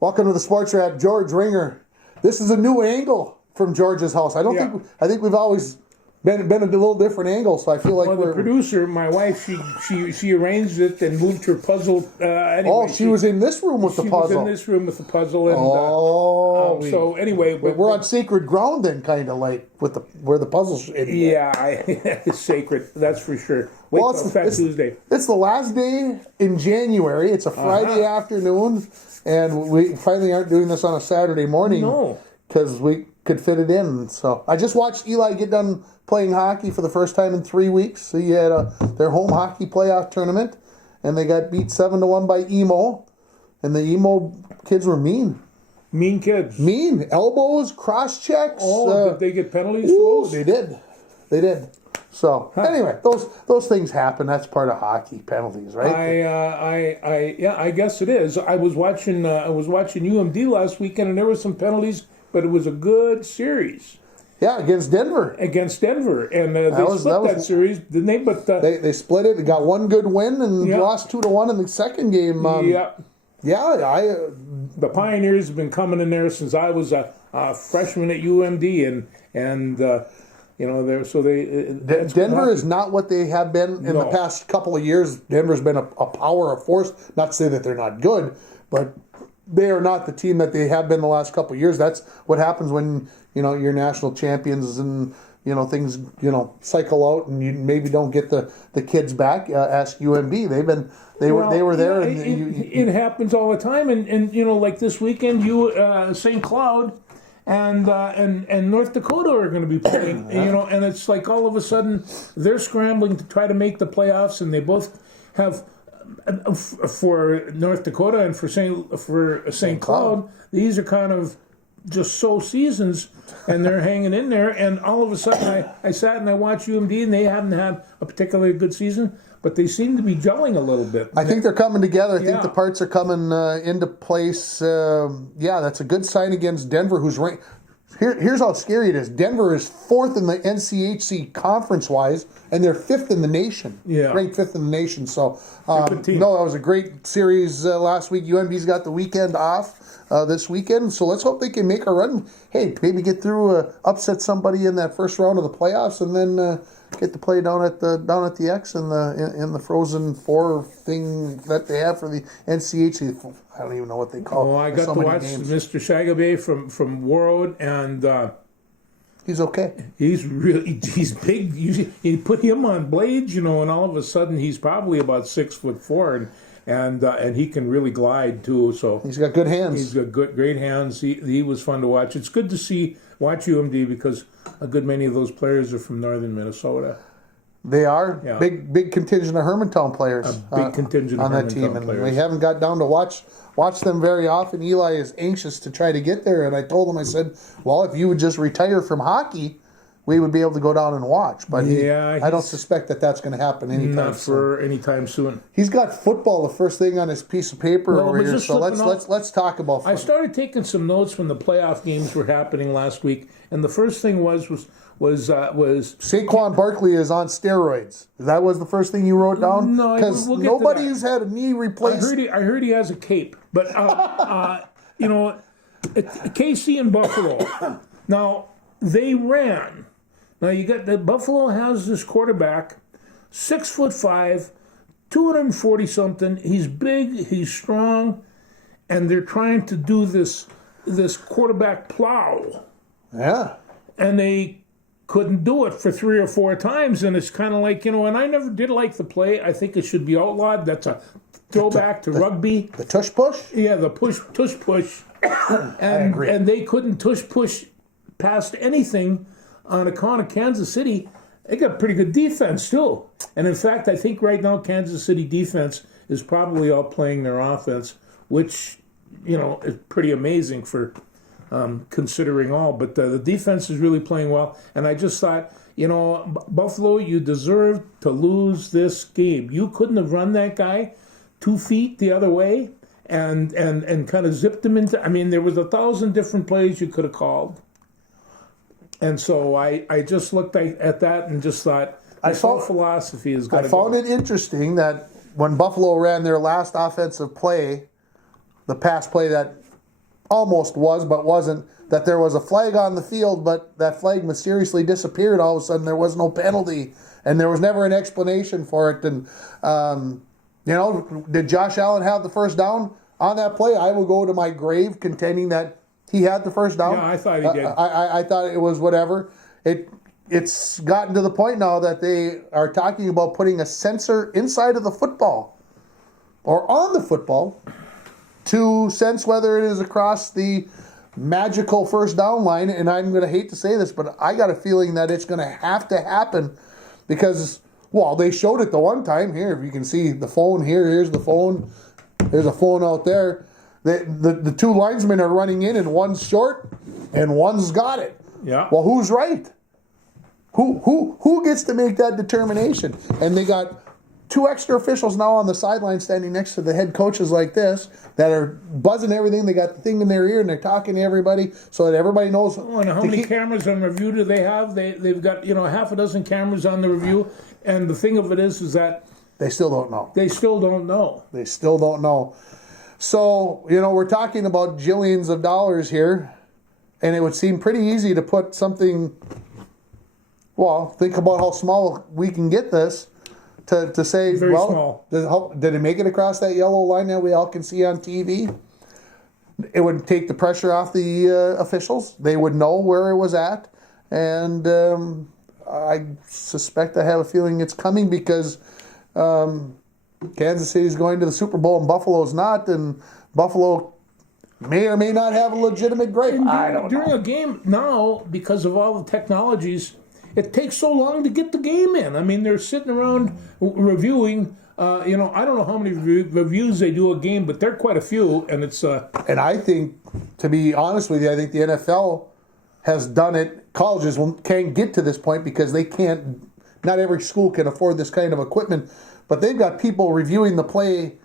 Welcome to the Sports Wrap, George Ringer. This is a new angle from George's house. I think we've always been a little different angle, so I feel like the producer, my wife, she arranged it and moved her puzzle. Anyway, she was in this room with the puzzle. She was in this room with the puzzle, and so anyway, we're on sacred ground then, kind of like with where the puzzle's. It's sacred. That's for sure. It's Fat Tuesday. It's the last day in January. It's a Friday afternoon, and we finally aren't doing this on a Saturday morning. No, because we could fit it in. So I just watched Eli get done playing hockey for the first time in 3 weeks. So he had their home hockey playoff tournament, and they got beat 7-1 by Emo, and the Emo kids were mean. Mean kids. Mean. Elbows, cross checks. Did they get penalties for those? They did. So anyway, those things happen. That's part of hockey, penalties, right? I guess it is. I was watching UMD last weekend, and there were some penalties, but it was a good series. Yeah, against Denver. And they split that series, didn't they? But they split it. They got one good win and lost 2-1 in the second game. The Pioneers have been coming in there since I was a freshman at UMD, and Denver is not what they have been in the past couple of years. Denver's been a power, a force. Not to say that they're not good, but they are not the team that they have been the last couple of years. That's what happens when you're national champions and things cycle out and you maybe don't get the kids back. Ask UMB. They were there. It happens all the time, and like this weekend, St. Cloud and North Dakota are going to be playing. And it's like all of a sudden they're scrambling to try to make the playoffs, and they both have. For North Dakota and for St. Cloud, these are kind of just so seasons, and they're hanging in there. And all of a sudden, I sat and I watched UMD, and they haven't had a particularly good season, but they seem to be gelling a little bit. I think they're coming together. I think the parts are coming into place. That's a good sign against Denver, who's ranked. Here's how scary it is. Denver is 4th in the NCHC conference-wise, and they're 5th in the nation. Yeah. Ranked 5th in the nation. So, that was a great series last week. UMB's got the weekend off this weekend, so let's hope they can make a run. Hey, maybe get through, upset somebody in that first round of the playoffs, and then get to play down at the X in the Frozen Four thing that they have for the NCHC. I don't even know what they call it. I got to watch Mr. Shagabay from Warroad, and he's okay. He's big. You put him on blades, and all of a sudden he's probably about 6'4", and he can really glide too. So he's got good hands. He's got great hands. He was fun to watch. It's good to watch UMD because a good many of those players are from northern Minnesota. They are big contingent of Hermantown players. A big contingent on that team, and we haven't got down to watch them very often. Eli is anxious to try to get there, and I told him, I said, well, if you would just retire from hockey, we would be able to go down and watch. But I don't suspect that that's going to happen anytime soon. He's got football the first thing on his piece of paper over here, so let's talk about football. I started taking some notes when the playoff games were happening last week, and the first thing was Saquon Barkley is on steroids. That was the first thing you wrote down? No, because nobody's had a knee replaced. I heard he has a cape, but KC and Buffalo. Now they ran. Now you got the Buffalo has this quarterback, 6'5", 240 something. He's big, he's strong, and they're trying to do this quarterback plow. Yeah, and they couldn't do it for 3 or 4 times, and it's kind of like, and I never did like the play. I think it should be outlawed. That's a throwback to rugby. The tush push? Yeah, the tush push. I agree. And they couldn't tush push past anything on account of Kansas City. They got pretty good defense, too. And in fact, I think right now Kansas City defense is probably outplaying their offense, which, is pretty amazing for considering all, but the defense is really playing well, and I just thought, Buffalo, you deserve to lose this game. You couldn't have run that guy 2 feet the other way and kind of zipped him into. I mean, there was 1,000 different plays you could have called, and so I just looked at that and just thought, this whole philosophy is going to. I found it interesting that when Buffalo ran their last offensive play, the pass play that almost was, but wasn't, that there was a flag on the field, but that flag mysteriously disappeared. All of a sudden, there was no penalty, and there was never an explanation for it. And, did Josh Allen have the first down on that play? I will go to my grave contending that he had the first down. Yeah, I thought he did. I thought it was whatever. It's gotten to the point now that they are talking about putting a sensor inside of the football or on the football to sense whether it is across the magical first down line. And I'm going to hate to say this, but I got a feeling that it's going to have to happen because, well, they showed it the one time. Here, if you can see the phone here, here's the phone. There's a phone out there. The two linesmen are running in, and one's short, and one's got it. Yeah. Well, who's right? Who gets to make that determination? And they got two extra officials now on the sideline standing next to the head coaches like this that are buzzing everything. They got the thing in their ear, and they're talking to everybody so that everybody knows. Oh, and how many cameras on review do they have? They've got half a dozen cameras on the review, and the thing of it is that they still don't know. They still don't know. They still don't know. So, we're talking about jillions of dollars here, and it would seem pretty easy to put something, well, think about how small we can get this to say, very well, small. Did it make it across that yellow line that we all can see on TV? It would take the pressure off the officials. They would know where it was at, and I suspect, I have a feeling it's coming because Kansas City's going to the Super Bowl and Buffalo's not, and Buffalo may or may not have a legitimate gripe. I don't know. During a game now, because of all the technologies, it takes so long to get the game in. I mean, they're sitting around reviewing. I don't know how many reviews they do a game, but they're quite a few, and it's. And I think, to be honest with you, I think the NFL has done it. Colleges can't get to this point because they can't. Not every school can afford this kind of equipment. But they've got people reviewing the play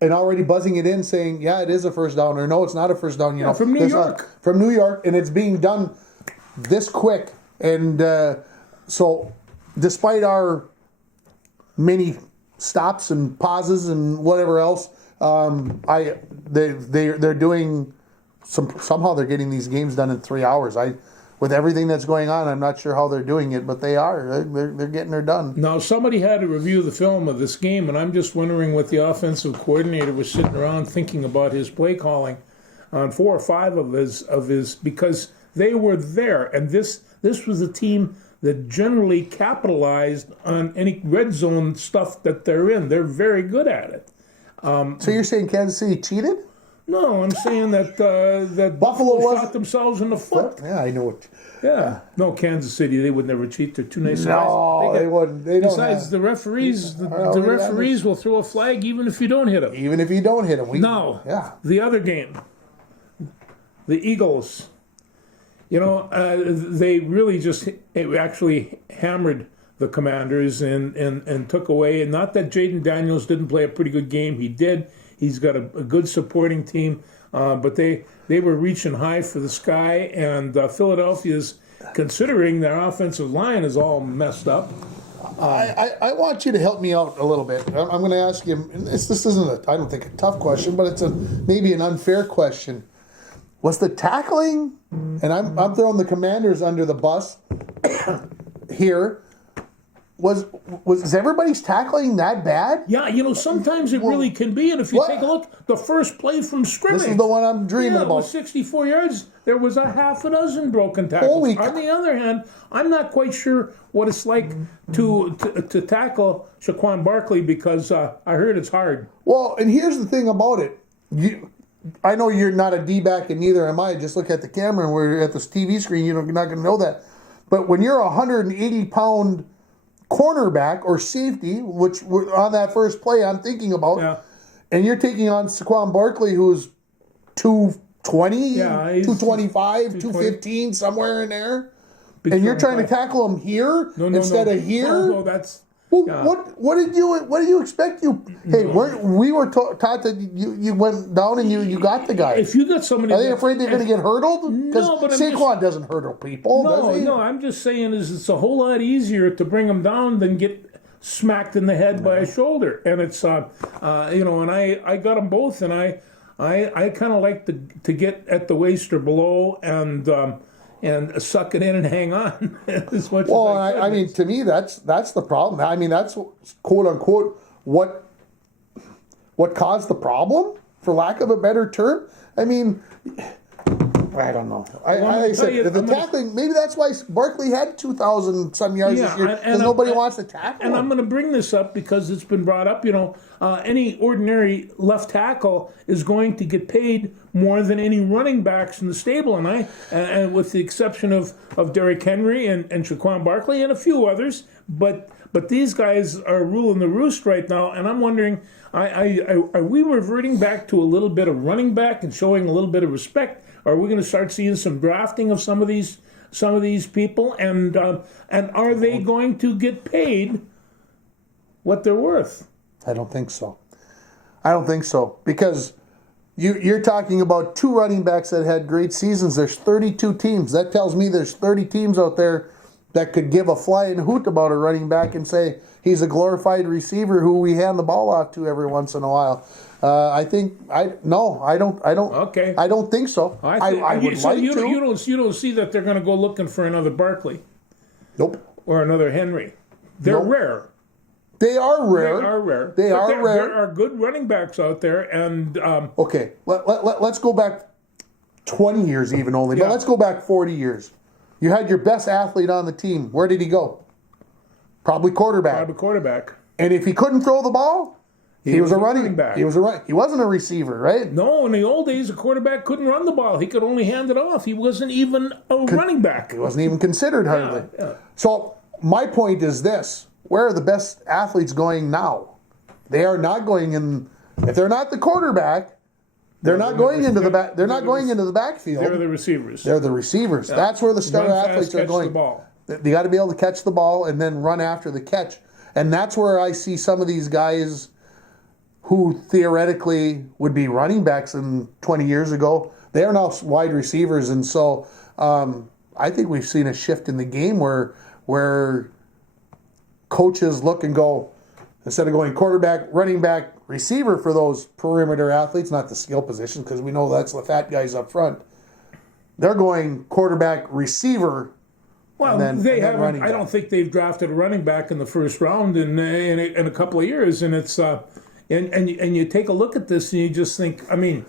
and already buzzing it in, saying, "Yeah, it is a first down," or "No, it's not a first down." From New York. From New York, and it's being done this quick. And so, despite many stops and pauses and whatever else, they're doing somehow they're getting these games done in 3 hours. With everything that's going on, I'm not sure how they're doing it, but they are. They're getting her done. Now, somebody had to review the film of this game, and I'm just wondering what the offensive coordinator was sitting around thinking about his play calling on 4 or 5 of his because they were there, and this was a team that generally capitalized on any red zone stuff that they're in. They're very good at it. So you're saying Kansas City cheated? No, I'm saying that Buffalo shot themselves in the foot. Yeah, I know it. Yeah. No, Kansas City, they would never cheat. They're too nice guys. No, they wouldn't. They don't. Besides, the referees, the referees will throw a flag even if you don't hit them. Even if you don't hit them. The other game, the Eagles. They really just actually hammered the Commanders and took away. And not that Jaden Daniels didn't play a pretty good game. He did. He's got a good supporting team. But they were reaching high for the sky. And Philadelphia's, considering their offensive line is all messed up. I want you to help me out a little bit. I'm going to ask you, this isn't, I don't think, a tough question, but it's maybe an unfair question. Was the tackling, and I'm throwing the Commanders under the bus here, was everybody's tackling that bad? Yeah, sometimes it really can be. And if you take a look, the first play from scrimmage. This is the one I'm dreaming about. It was 64 yards. There was a half a dozen broken tackles. On the other hand, I'm not quite sure what it's like to tackle Saquon Barkley because I heard it's hard. Well, and here's the thing about it. I know you're not a D-back, and neither am I. Just look at the camera and we're at this TV screen. You're not going to know that. But when you're a 180-pound cornerback or safety, which on that first play I'm thinking about, and you're taking on Saquon Barkley, who's 220, 225, 215, somewhere in there, and you're trying to tackle him here instead of here? No, that's... Well, what did you expect? We were taught that you went down and you got the guy. If you got somebody, are they afraid they're going to get hurdled? No, but Saquon doesn't hurdle people. does he? No. I'm just saying it's a whole lot easier to bring them down than get smacked in the head by a shoulder. And it's and I got them both, and I kind of like to get at the waist or below and suck it in and hang on as much Well, as I could. I mean, to me, that's the problem. I mean, that's quote unquote what caused the problem, for lack of a better term. I mean, I don't know. I said the tackling. Maybe that's why Barkley had 2,000 some yards this year, because nobody wants to tackle him. And I'm going to bring this up because it's been brought up. Any ordinary left tackle is going to get paid more than any running backs in the stable, and with the exception of Derrick Henry and Saquon Barkley and a few others, but these guys are ruling the roost right now, and I'm wondering, are we reverting back to a little bit of running back and showing a little bit of respect? Are we going to start seeing some drafting of some of these people, and are they going to get paid what they're worth? I don't think so. Because you're talking about two running backs that had great seasons. There's 32 teams. That tells me there's 30 teams out there that could give a flying hoot about a running back and say he's a glorified receiver who we hand the ball off to every once in a while. I don't. Okay. I don't think so. I would like to. You don't see that they're going to go looking for another Barkley. Nope. Or another Henry. They're rare. They are rare. There are good running backs out there, and okay. Let's go back 20 years even only, but let's go back 40 years. You had your best athlete on the team. Where did he go? Probably quarterback. And if he couldn't throw the ball, he was a running back. He wasn't a receiver, right? No, in the old days, a quarterback couldn't run the ball. He could only hand it off. He wasn't even a running back. He wasn't even considered hardly. Yeah. So my point is this: where are the best athletes going now? They are not going in. If they're not the quarterback, they're not going into the back. They're not going into the backfield. They're the receivers. Yeah. That's where the star athletes are going. The ball. They got to be able to catch the ball and then run after the catch. And that's where I see some of these guys who theoretically would be running backs in 20 years ago. They are now wide receivers. And so I think we've seen a shift in the game where coaches look and go, instead of going quarterback, running back, receiver for those perimeter athletes, not the skill position, because we know that's the fat guys up front. They're going quarterback, receiver. Well, they haven't. I don't think they've drafted a running back in the first round in a couple of years, and it's and you take a look at this and you just think, I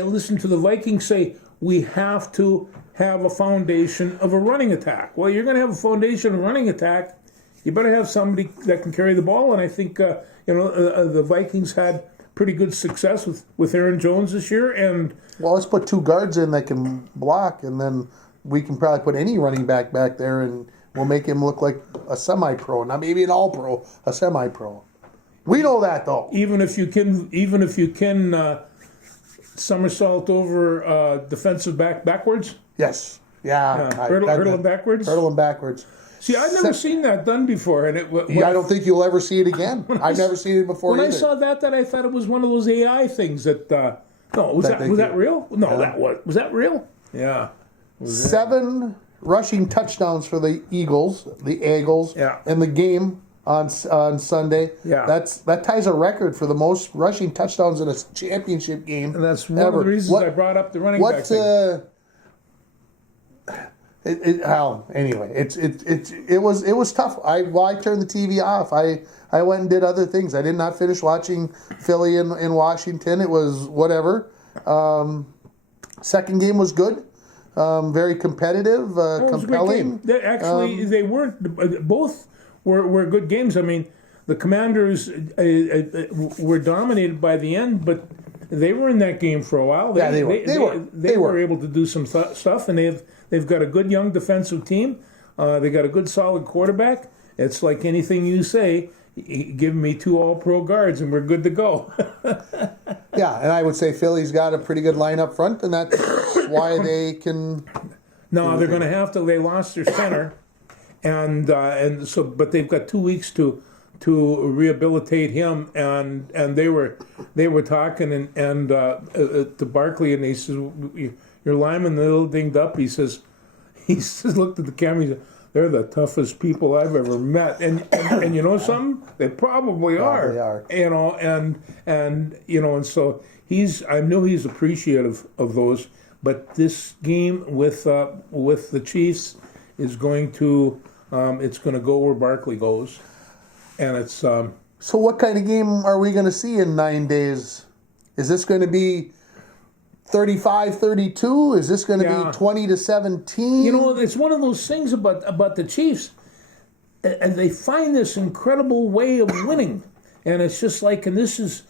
listen to the Vikings say we have to have a foundation of a running attack. Well, you're going to have a foundation of running attack. You better have somebody that can carry the ball, and I think the Vikings had pretty good success with Aaron Jones this year. And well, let's put two guards in that can block, and then we can probably put any running back there, and we'll make him look like a semi-pro, not maybe an all-pro, a semi-pro. We know that though. Even if you can somersault over defensive back backwards. Yes. Yeah. Hurdle him backwards. Hurdle him backwards. See, I've never seen that done before, and I don't think you'll ever see it again. I've never seen it before. When either. I saw that I thought it was one of those AI things that. Was that real? No, yeah. Was that real? Yeah. 7 rushing touchdowns for the Eagles, in the game on Sunday. Yeah. That ties a record for the most rushing touchdowns in a championship game. And that's one of the reasons I brought up the running back thing. Anyway, it was tough. I turned the TV off. I went and did other things. I did not finish watching Philly in Washington. It was whatever. Second game was good. Very competitive, compelling. Actually, they weren't. Both were good games. I mean, the Commanders were dominated by the end, but they were in that game for a while. They were able to do some stuff, and they've got a good young defensive team. They got a good solid quarterback. It's like anything you say. Give me 2 all-pro guards and we're good to go. Yeah, and I would say Philly's got a pretty good line up front, and that's why they can. No, they're going to have to. They lost their center, and so, but they've got 2 weeks to rehabilitate him, and they were talking and to Barkley, and he says, "Your lineman a little dinged up." He says, looked at the camera. He said, they're the toughest people I've ever met. And you know something? They probably are. They are. You know, and you know, and so I know he's appreciative of those. But this game with the Chiefs is going to it's going to go where Barkley goes, and it's. So what kind of game are we going to see in 9 days? Is this going to be 35-32? Is this going to be 20-17? You know, it's one of those things about the Chiefs, and they find this incredible way of winning, and it's just like, and this is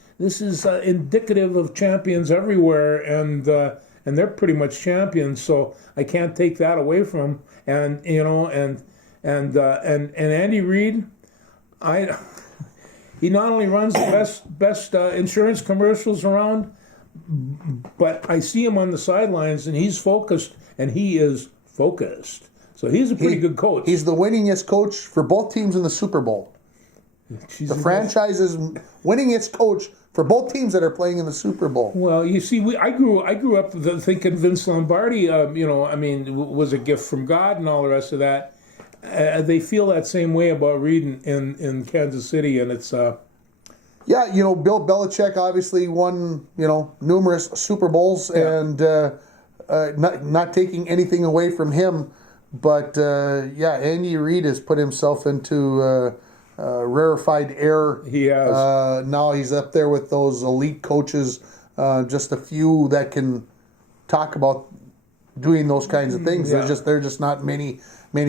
indicative of champions everywhere, and they're pretty much champions. So I can't take that away from them. And you know, and Andy Reid, he not only runs the best insurance commercials around, but I see him on the sidelines, and he's focused, and he is focused. So he's a pretty good coach. He's the winningest coach for both teams in the Super Bowl. The franchise is winningest coach for both teams that are playing in the Super Bowl. Well, you see, I grew up thinking Vince Lombardi, you know, I mean, was a gift from God and all the rest of that. They feel that same way about Reid in Kansas City, and it's. Yeah, you know, Bill Belichick obviously won, you know, numerous Super Bowls, and not taking anything away from him, but Andy Reid has put himself into rarefied air. He has. Now he's up there with those elite coaches, just a few that can talk about doing those kinds of things. Yeah. There's just not many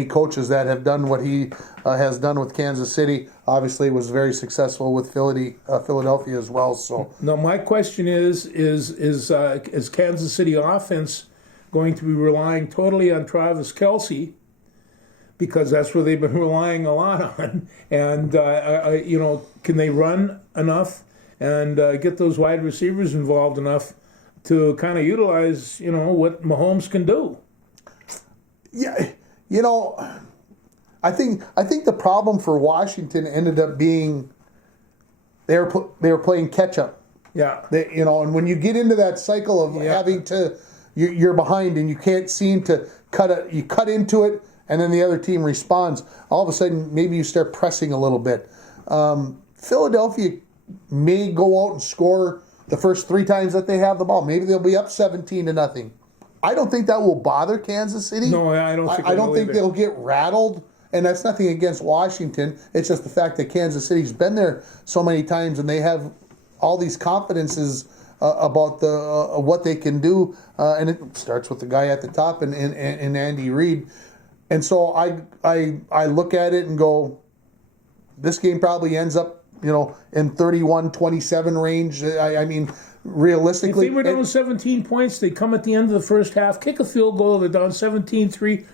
coaches that have done what he has done with Kansas City. Obviously, was very successful with Philadelphia as well. So now my question is Kansas City offense going to be relying totally on Travis Kelce, because that's where they've been relying a lot on, and you know, can they run enough and get those wide receivers involved enough to kind of utilize, you know, what Mahomes can do? Yeah. You know, I think the problem for Washington ended up being they were playing catch up. Yeah. You know, and when you get into that cycle of having to, you're behind and you can't seem to you cut into it, and then the other team responds. All of a sudden, maybe you start pressing a little bit. Philadelphia may go out and score the first 3 times that they have the ball. Maybe they'll be up 17-0. I don't think that will bother Kansas City. No, I don't think I don't think they'll get rattled, and that's nothing against Washington. It's just the fact that Kansas City's been there so many times, and they have all these confidences about what they can do, and it starts with the guy at the top and Andy Reid. And so I look at it and go, this game probably ends up, you know, in 31-27 range. I mean, realistically, if they were down 17 points, they come at the end of the first half, kick a field goal, they're down 17-3,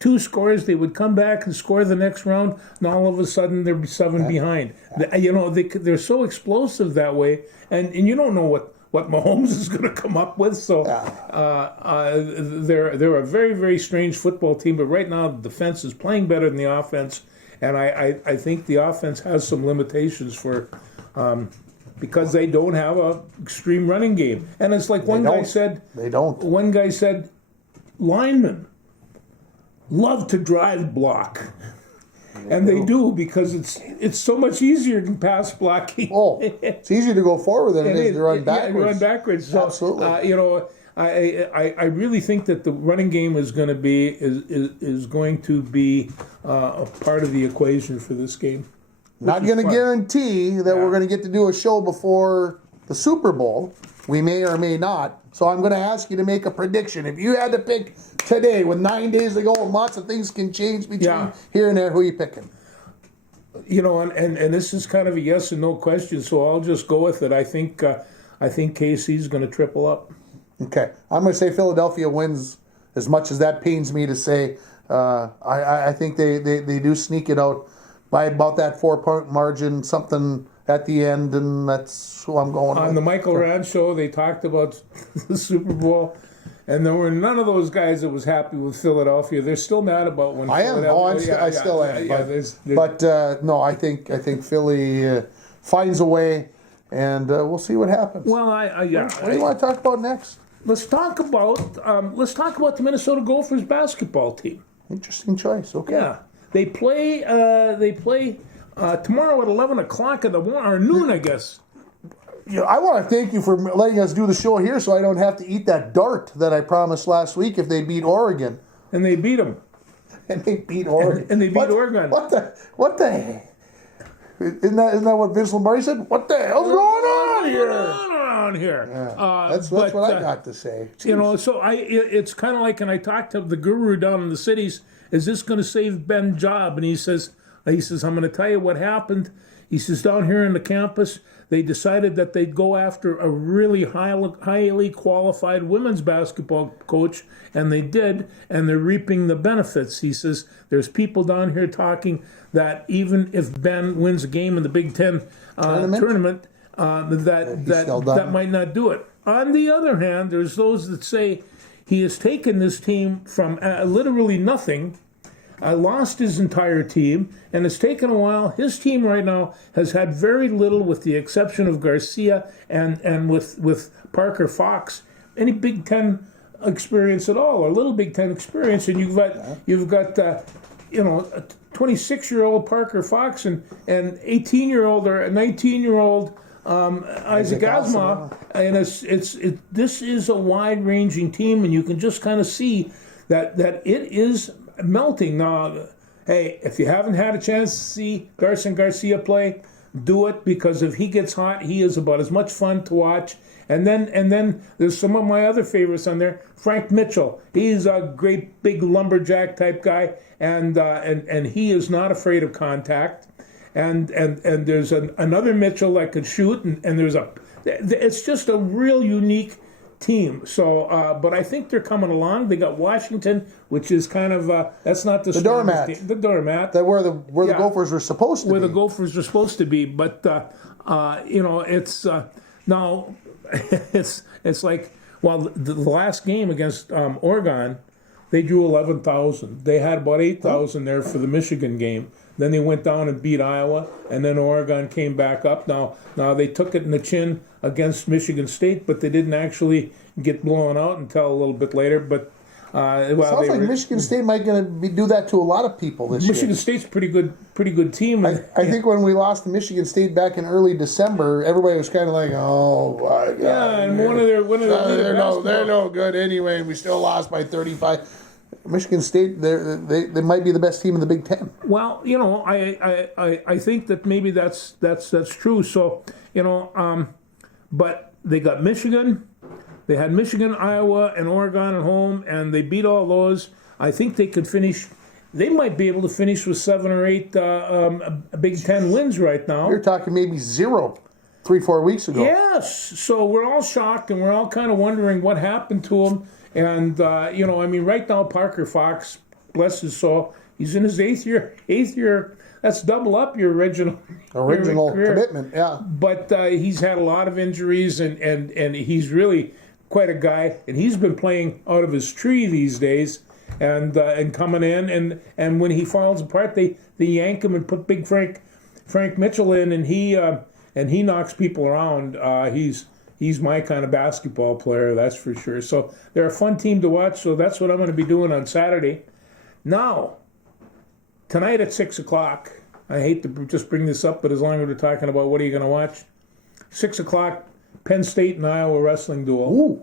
2 scores, they would come back and score the next round, and all of a sudden there'd be 7 behind. You know, they're so explosive that way, and you don't know what Mahomes is going to come up with. So they're a very, very strange football team, but right now the defense is playing better than the offense, and I think the offense has some limitations for because they don't have a extreme running game. And it's like one guy said, linemen love to drive block. And they do, because it's so much easier than pass blocking. Oh, it's easier to go forward than it is to run backwards. Yeah, run backwards. So, absolutely. You know, I really think that the running game is going to be a part of the equation for this game. Not going to guarantee that we're going to get to do a show before the Super Bowl. We may or may not. So I'm going to ask you to make a prediction. If you had to pick today with 9 days to go and lots of things can change between here and there, who are you picking? You know, and this is kind of a yes and no question, so I'll just go with it. I think KC's going to triple up. Okay. I'm going to say Philadelphia wins, as much as that pains me to say. I think they do sneak it out by about that 4-point margin, something at the end, and that's who I'm going with. On the Michael Rand show, they talked about the Super Bowl, and there were none of those guys that was happy with Philadelphia. They're still mad about when I am. I still am. But no, I think Philly finds a way, and we'll see what happens. Well, What do you want to talk about next? Let's talk about the Minnesota Gophers basketball team. Interesting choice. Okay. Yeah. They play tomorrow at 11 o'clock in the morning, or noon, I guess. I want to thank you for letting us do the show here so I don't have to eat that dart that I promised last week if they beat Oregon. And they beat them. And they beat Oregon. And they beat Oregon. What the heck? Isn't that what Vince Lombardi said? What the hell's going on here? Around here. Yeah. That's what I got to say. Jeez. You know, so it's kind of like, and I talked to the guru down in the cities, is this going to save Ben's job? And he says, I'm going to tell you what happened. He says, down here in the campus, they decided that they'd go after a really highly qualified women's basketball coach, and they did, and they're reaping the benefits. He says, there's people down here talking that even if Ben wins a game in the Big Ten tournament, that might not do it. On the other hand, there's those that say he has taken this team from literally nothing, lost his entire team, and it's taken a while. His team right now has had very little, with the exception of Garcia and with Parker Fox, any Big Ten experience at all, or little Big Ten experience. And you've got 26-year-old Parker Fox and 18-year-old or 19-year-old Isaac Asma, and this is a wide-ranging team, and you can just kind of see that it is melting. Now, hey, if you haven't had a chance to see Garson Garcia play, do it, because if he gets hot, he is about as much fun to watch. And then there's some of my other favorites on there. Frank Mitchell, he's a great big lumberjack type guy, and he is not afraid of contact. And there's another Mitchell that could shoot, and it's just a real unique team. So, but I think they're coming along. They got Washington, which is kind of that's not the doormat. The doormat. That where the Gophers were supposed to be. Where the Gophers are supposed to be, but it's now it's like, well, the last game against Oregon, they drew 11,000. They had about 8,000 there for the Michigan game. Then they went down and beat Iowa, and then Oregon came back up. Now they took it in the chin against Michigan State, but they didn't actually get blown out until a little bit later. But sounds like Michigan State might do that to a lot of people this year. Michigan State's a pretty good team. I think when we lost to Michigan State back in early December, everybody was kind of like, "Oh my God!" Yeah, and one of their they're no good anyway, and we still lost by 35. Michigan State, they might be the best team in the Big Ten. Well, I think that maybe that's true. So, but they got Michigan. They had Michigan, Iowa, and Oregon at home, and they beat all those. I think they could finish. They might be able to finish with 7 or 8 Big Ten wins right now. You're talking maybe 0 3-4 weeks ago. Yes. So we're all shocked, and we're all kind of wondering what happened to them. And, right now, Parker Fox, bless his soul, he's in his eighth year. That's double up your original commitment, yeah. But he's had a lot of injuries, and he's really quite a guy. And he's been playing out of his tree these days and coming in. And when he falls apart, they yank him and put big Frank Mitchell in, and he knocks people around. He's my kind of basketball player, that's for sure. So they're a fun team to watch, so that's what I'm going to be doing on Saturday. Now, tonight at 6 o'clock, I hate to just bring this up, but as long as we're talking about what are you going to watch, 6 o'clock, Penn State and Iowa wrestling duel. Ooh.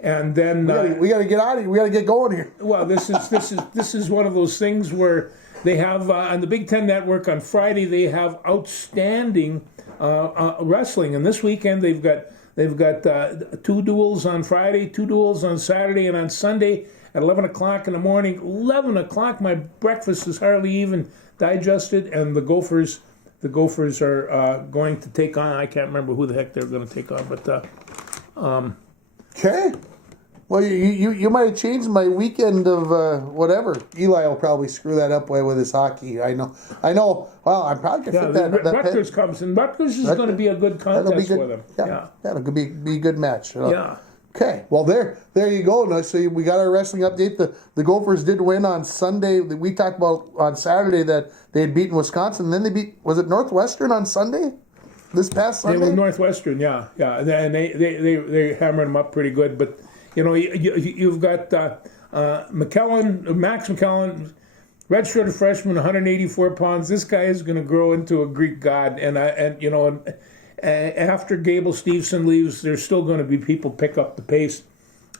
And then we got to get out of here. We got to get going here. Well, this is one of those things where they have on the Big Ten Network on Friday, they have outstanding wrestling, and this weekend they've got 2 duels on Friday, 2 duels on Saturday, and on Sunday at 11 o'clock in the morning. 11 o'clock, my breakfast is hardly even digested, and the Gophers are going to take on, I can't remember who the heck they're going to take on, but okay. Well, you might have changed my weekend of whatever. Eli will probably screw that up with his hockey. I know. Well, I'm probably going to fit that. Rutgers comes, and Rutgers is going to be a good contest for them. Yeah, it'll be a good match. Yeah. Okay. Well, there you go. Now, so we got our wrestling update. The Gophers did win on Sunday. We talked about on Saturday that they had beaten Wisconsin. And then they was it Northwestern on Sunday? This past Sunday? They were Northwestern, yeah. And they hammered them up pretty good, but. You've got Max McKellen. Redshirted freshman, 184 pounds. This guy is going to grow into a Greek god. And after Gable Steveson leaves, there's still going to be people pick up the pace.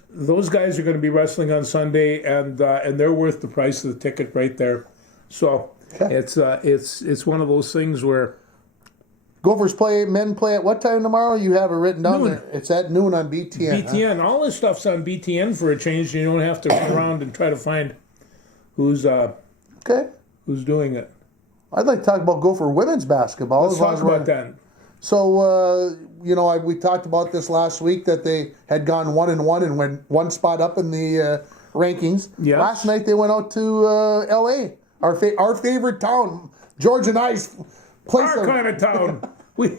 Those guys are going to be wrestling on Sunday, and they're worth the price of the ticket right there. So it's one of those things where Gophers men play at what time tomorrow? You have it written down noon. there. It's at noon on BTN. BTN. All this stuff's on BTN for a change. You don't have to run around and try to find who's doing it. I'd like to talk about Gopher women's basketball. Let's talk about that. So, we talked about this last week that they had gone 1-1 and went one spot up in the rankings. Yes. Last night they went out to L.A., our favorite town, George and I's place. Our kind of town. We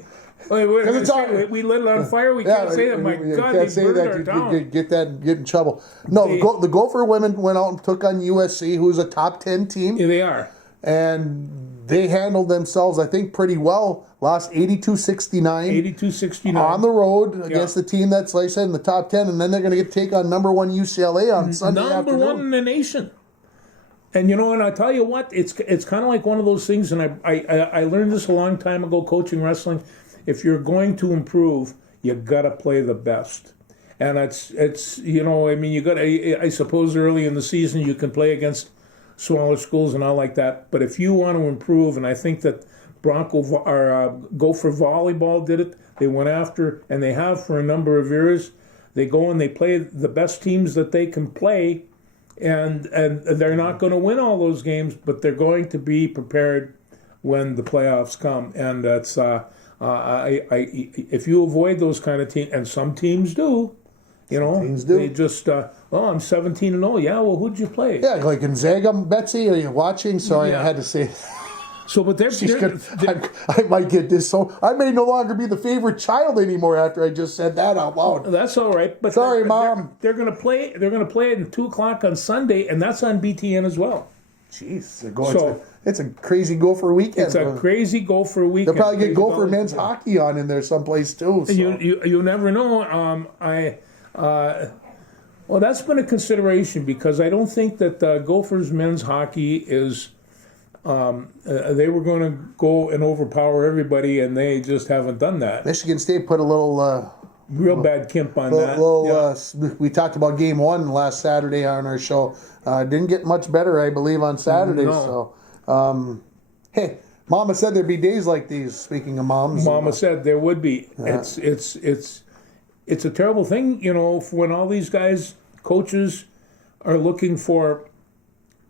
lit it on fire. We can't say that. My God, they burned our town. Get in trouble. No, the Gopher women went out and took on USC, who's a top 10 team. Yeah, they are. And they handled themselves, I think, pretty well. Lost 82-69. 82-69. On the road against the team that's, like I said, in the top 10. And then they're going to take on number 1 UCLA on Sunday afternoon. Number 1 in the nation. And and I tell you what, it's kind of like one of those things, and I learned this a long time ago coaching wrestling. If you're going to improve, you got to play the best. And it's you got to, I suppose early in the season you can play against smaller schools and all like that. But if you want to improve, and I think that Gopher Volleyball did it, they went after, and they have for a number of years, they go and they play the best teams that they can play, and they're not going to win all those games, but they're going to be prepared when the playoffs come. And that's if you avoid those kind of teams, and some teams do, they just, I'm 17-0. Yeah, well, who'd you play? Yeah, like Gonzaga, Betsy, are you watching? Sorry, I had to say. So, but I might get this. So I may no longer be the favorite child anymore after I just said that out loud. That's all right. But sorry, Mom. They're going to play. They're going to play it at 2:00 on Sunday, and that's on BTN as well. Jeez, it's a crazy Gopher weekend. It's a crazy Gopher weekend. They'll probably get Gopher men's hockey on in there someplace too. So. You never know. Well, that's been a consideration because I don't think that Gophers men's hockey is. They were going to go and overpower everybody, and they just haven't done that. Michigan State put a little real bad kimp on that. We talked about Game 1 last Saturday on our show. Didn't get much better, I believe, on Saturday. No. So, hey, Mama said there'd be days like these. Speaking of moms, Mama said there would be. It's a terrible thing, when all these guys, coaches, are looking for.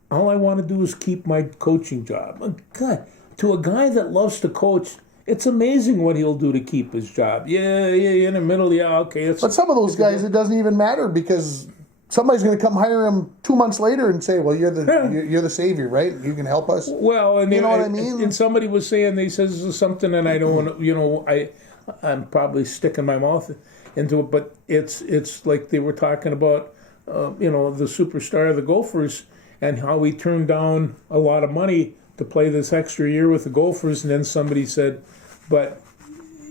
All I want to do is keep my coaching job. God, to a guy that loves to coach, it's amazing what he'll do to keep his job. Yeah, in the middle, okay. But some of those guys, it doesn't even matter because somebody's going to come hire him 2 months later and say, "Well, you're the savior, right? You can help us." Well, and you know what I mean. And somebody was saying, they says this is something, and I don't want I'm probably sticking my mouth into it, but it's like they were talking about, the superstar of the Gophers. And how he turned down a lot of money to play this extra year with the Gophers, and then somebody said, but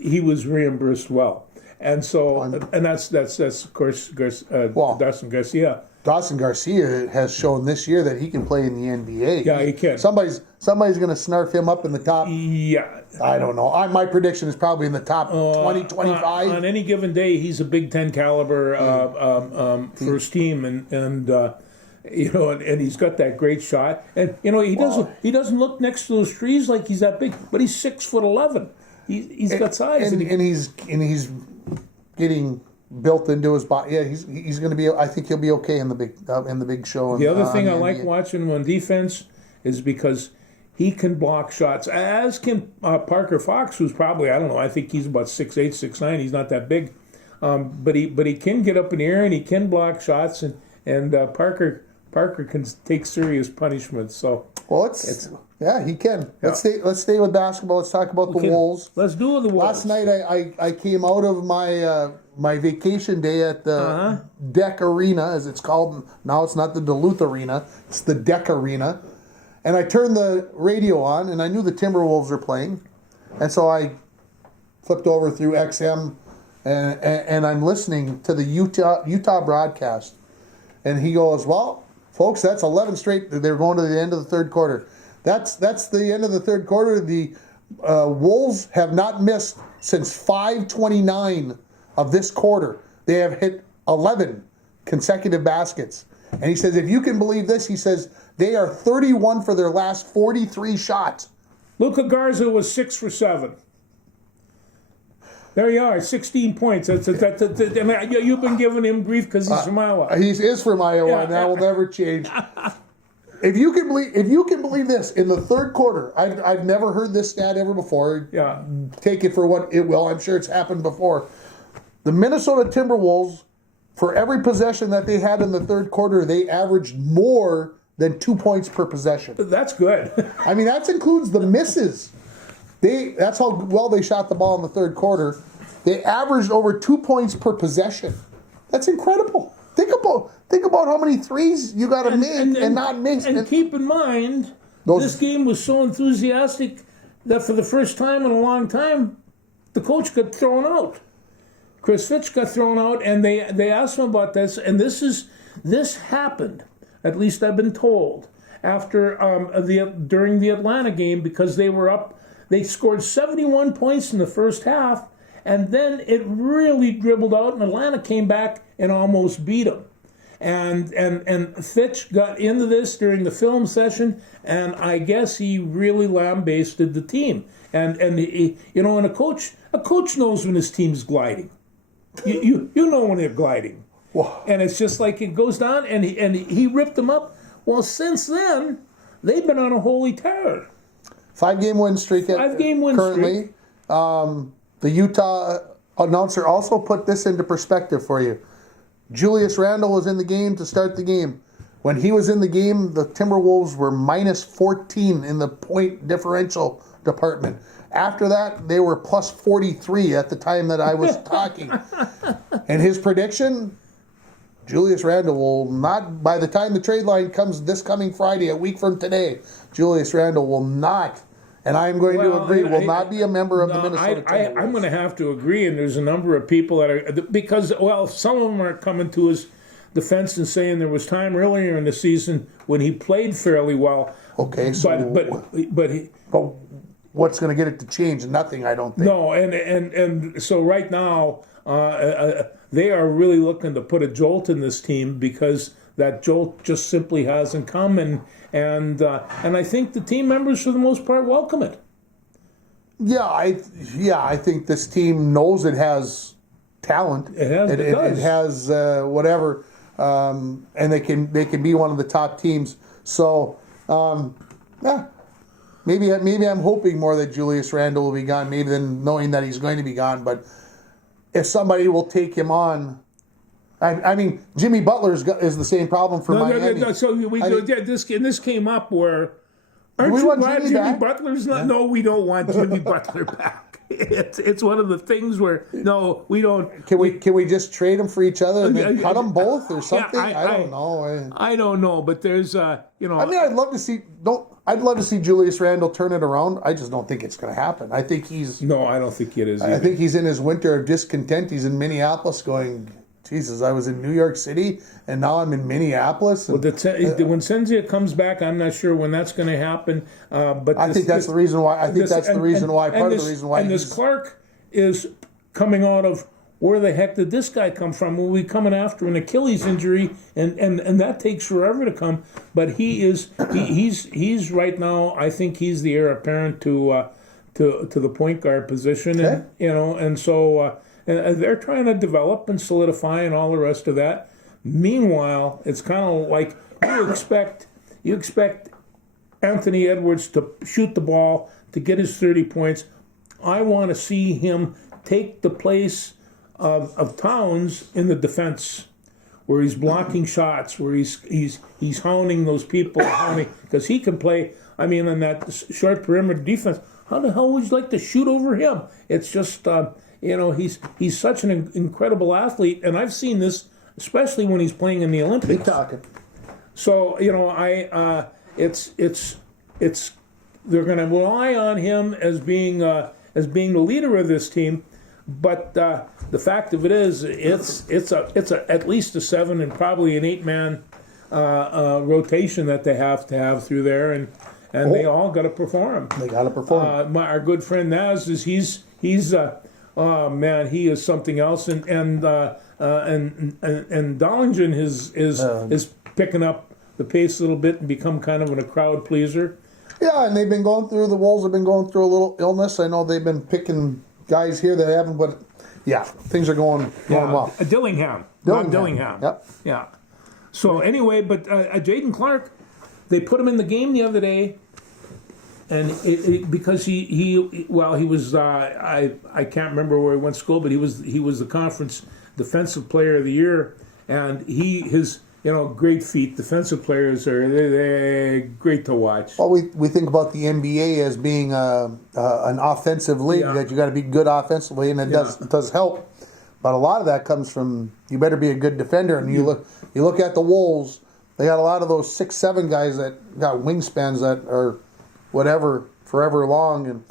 he was reimbursed well, and so and that's of course Dawson Garcia. Dawson Garcia has shown this year that he can play in the NBA. Yeah, he can. Somebody's going to snarf him up in the top. Yeah, I don't know. My prediction is probably in the top 20, 25. On any given day, he's a Big Ten caliber first team, and and he's got that great shot, and he doesn't look next to those trees like he's that big, but he's 6'11". He's got size, and he's getting built into his body. Yeah, he's going to be. I think he'll be okay in the big show. The other thing I like watching him on defense is because he can block shots, as can Parker Fox, who's probably, I don't know, I think he's about 6'8", 6'9". He's not that big, but he can get up in the air and he can block shots, and Parker can take serious punishment. So he can. Yeah. Let's stay with basketball. Let's talk about the Wolves. Let's do the Wolves. Last night I came out of my vacation day at the Deck Arena, as it's called now. It's not the Duluth Arena. It's the Deck Arena, and I turned the radio on, and I knew the Timberwolves were playing, and so I flipped over through XM, and I'm listening to the Utah broadcast, and he goes, well, Folks, that's 11 straight. They're going to the end of the third quarter. That's the end of the third quarter. The Wolves have not missed since 5:29 of this quarter. They have hit 11 consecutive baskets. And he says, if you can believe this, he says they are 31 for their last 43 shots. Luka Garza was 6 for 7. There you are, 16 points. You've been giving him grief because he's from Iowa. He is from Iowa, and that will never change. If you can believe this, in the third quarter, I've never heard this stat ever before. Yeah. Take it for what it will. I'm sure it's happened before. The Minnesota Timberwolves, for every possession that they had in the third quarter, they averaged more than 2 points per possession. That's good. I mean, that includes the misses. That's how well they shot the ball in the third quarter. They averaged over 2 points per possession. That's incredible. Think about how many threes you got to make and not miss. And keep in mind, this game was so enthusiastic that for the first time in a long time, the coach got thrown out. Chris Fitch got thrown out, and they asked him about this, and this happened. At least I've been told after during the Atlanta game, because they were up. They scored 71 points in the first half, and then it really dribbled out, and Atlanta came back and almost beat them. And Fitch got into this during the film session, and I guess he really lambasted the team. And a coach knows when his team's gliding. You know when they're gliding. Wow. And it's just like it goes down, and he ripped them up. Well, since then, they've been on a holy terror. 5-game win streak. Currently. The Utah announcer also put this into perspective for you. Julius Randle was in the game to start the game. When he was in the game, the Timberwolves were minus 14 in the point differential department. After that, they were plus 43 at the time that I was talking. And his prediction, Julius Randle will not, by the time the trade line comes this coming Friday, a week from today, Julius Randle will not, and I'm going to agree, will not be a member of the Minnesota Timberwolves. I'm going to have to agree, and there's a number of people that are, because, some of them are coming to his defense and saying there was time earlier in the season when he played fairly well. Okay, so but what's going to get it to change? Nothing, I don't think. No, and so right now they are really looking to put a jolt in this team because that jolt just simply hasn't come, and I think the team members for the most part welcome it. Yeah, I think this team knows it has talent. It has whatever, and they can be one of the top teams. So yeah. Maybe I'm hoping more that Julius Randle will be gone, maybe than knowing that he's going to be gone. But if somebody will take him on, I mean, Jimmy Butler is the same problem for Miami. So this came up where, aren't you glad Jimmy Butler's not? Yeah. No, we don't want Jimmy Butler back. It's one of the things where no, we don't. Can we just trade them for each other and then cut them both or something? Yeah, I don't know. I don't know, but there's I mean, I'd love to see Julius Randle turn it around. I just don't think it's going to happen. I think he's I don't think it is. Either. I think he's in his winter of discontent. He's in Minneapolis, going, Jesus, I was in New York City and now I'm in Minneapolis. And, when Senzia comes back, I'm not sure when that's going to happen. But I think that's the reason why. I think that's the reason why. Part of the reason why. And this Clark is coming out of. Where the heck did this guy come from? Will we coming after an Achilles injury, and that takes forever to come. But he's right now. I think he's the heir apparent to the point guard position, okay. and so they're trying to develop and solidify and all the rest of that. Meanwhile, it's kind of like you expect Anthony Edwards to shoot the ball to get his 30 points. I want to see him take the place of Towns in the defense, where he's blocking shots, where he's hounding those people, because he can play. I mean, in that short perimeter defense, how the hell would you like to shoot over him? It's just he's such an incredible athlete, and I've seen this especially when he's playing in the Olympics. Big talking. So it's they're going to rely on him as being the leader of this team. But the fact of it is, it's at least a 7 and probably an 8-man rotation that they have to have through there, and they all got to perform. They got to perform. Our good friend Naz he's oh man, he is something else, and Dollingen is picking up the pace a little bit and become kind of a crowd pleaser. Yeah, and the Wolves have been going through a little illness. I know they've been picking guys here that haven't, but yeah, things are going well. Dillingham. Yep. Yeah. So anyway, but Jaden Clark, they put him in the game the other day, and because he was I can't remember where he went to school, but he was the conference defensive player of the year, and his great feat. Defensive players they're great to watch. Well, we think about the NBA as being an offensive league, that you got to be good offensively, and it does help. But a lot of that comes from you better be a good defender. And you look at the Wolves, they got a lot of those 6'7" guys that got wingspans that are whatever forever long, and